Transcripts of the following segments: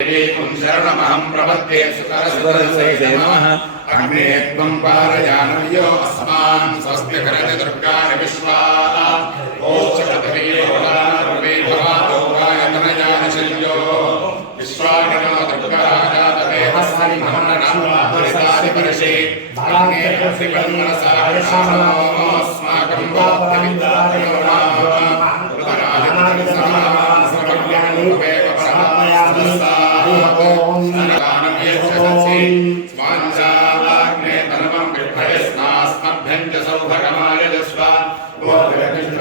शरणमहं प्रपद्ये सुकरसुदरसे नमः अग्ने त्वं पारयानव्यो अस्मान् स्वस्त्यकरति दुर्गाणि विश्वा ओष्टकटवीरोदानवे भवातो गायतनयानशल्यो विश्वागणो दुर्गाजातवेहसानि महननामहरिसानि परिषे अग्ने प्रतिबन्धनसाहरिषाणोऽस्माकं वाप्तविद्यागणो नाम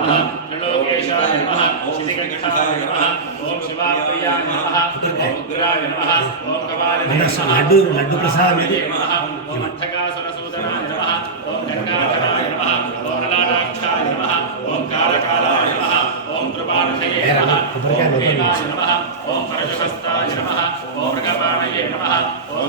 నమః భక్తవత్సలాయ నమః భవాయ నమః త్రిలోకేశాయ నమః శితికంఠాయ నమః ఓం శివాప్రియాయ నమః ఓం ఉగ్రాయ నమః ఓం కపాలినే లడ్డు లడ్డు ప్రసాదం ఏది? నమః ఓం అర్థకాసురసూదనాయ నమః ఓం గంగాధరాయ నమః ఓం లలాటాక్షాయ నమః ఓం కాళకాలాయ నమః ఓం కృపాణయే నమః ఓం భీమాయ నమః ఓం పరశుహస్తాయ నమః ఓం మృగపాణయే నమః ఓం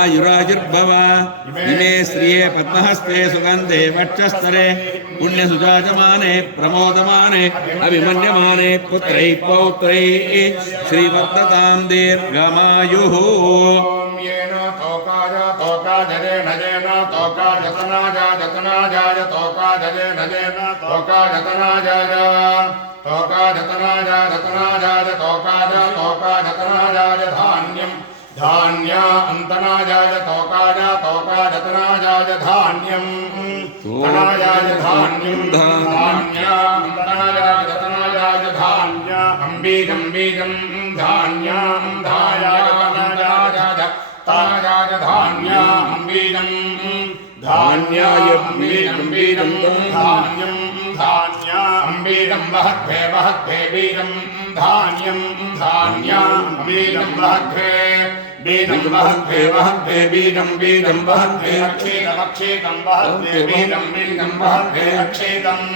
आयुराजुर्भव इमे श्रिये पद्महस्ते सुगन्धे वक्षस्तरे पुण्यसुजाजमाने प्रमोदमाने अभिमन्यमाने पुत्रैः दीर्घमायुः। तोका जतना जा जतना जतना जा जा तोका जतना जतना जा जतना धान्या अन्तनाजाय तोकाज तोकाजतनाजाय धान्यम्। तनाजाय धान्यम्। धान्या अन्तनाजाय जतनाजाय धान्य। अम्बीजम् बीजम् धान्याम् धायाय ताजाय धान्याम् बीजम् धान्याय बीजम् बीजम् धान्यम् धान्याम् वहद्भे वहद्भे बीजम् धान्यम् धान्याम् वहद्भे बीजम् वहद्भे वहद्भे बीजम् बीजम् वहद्भे अक्षेतमक्षेतम् वहद्भे बीजम् बीजम् वहद्भे अक्षेतम्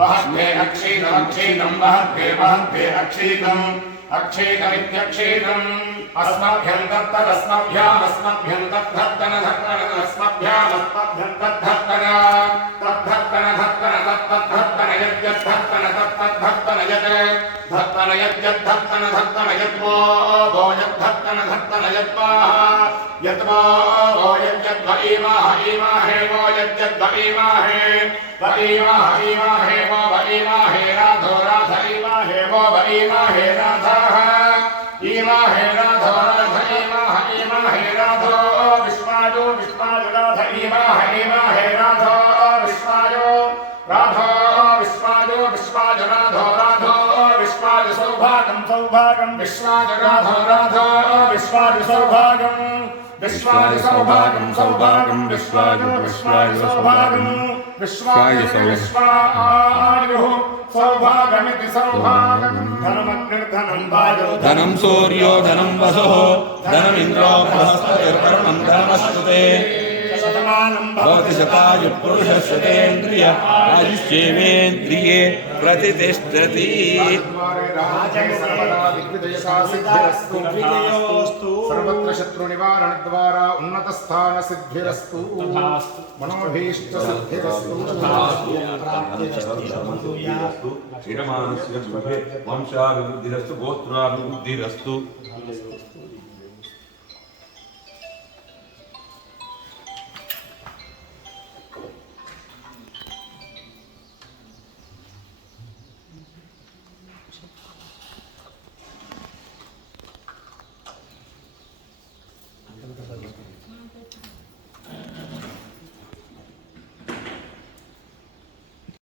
वहद्भे अक्षेतमक्षेतम् वहद्भे वहद्भे अक्षेतम् अक्षेतमित्यक्षेतम् अस्मभ्यम् तत्तदस्मभ्यामस्मभ्यम् तद्धत्तन धत्तन अस्मभ्यामस्मभ्यम् तद्धत्तन तद्धत्तन धत्तन तत्तद्धत्तन यद्यद्धत्तन तत्तद्धत्तन यत् धत्तन यद्यद्धत्तन धत्तन यद्वो भो यद्धत्तन धत्तन यद्वाः यद्वो भो यद्यद्व इमाह इमाहे वो यद्यद्व इमाहे व इमाह इमाहे वो व इमाहे राधो राध इमाहे वो व इमाहे राधः इमाहे राधो राध इमाह इमाहे राधो विश्वायो विश्वायो राध इमाह इमाहे राधो विश्वायो राधो विश्वायो विश्वायो राधो राधो विश्वाय सौभागं सौभागं विश्वाय राधो राधो విశ్వాది సౌభాగం విశ్వాది సౌభాగం సౌభాగం విశ్వాయు విశ్వాయు సౌభాగం విశ్వాయ విశ్వాయు సౌభాగమితి సౌభాగం ధనమగ్నిర్ధనం వాయు ధనం సూర్యో ధనం వసుః ధనమింద్రో బృహస్పతిర్పరమం ధనమస్తుతే प्रजानम् भवति शतायु पुरुषः शतेन्द्रिय आयुष्येवेन्द्रिये प्रतितिष्ठति सर्वत्र शत्रुनिवारणद्वारा उन्नतस्थानसिद्धिरस्तु मनोभीष्टसिद्धिरस्तु वंशाभिवृद्धिरस्तु गोत्राभिवृद्धिरस्तु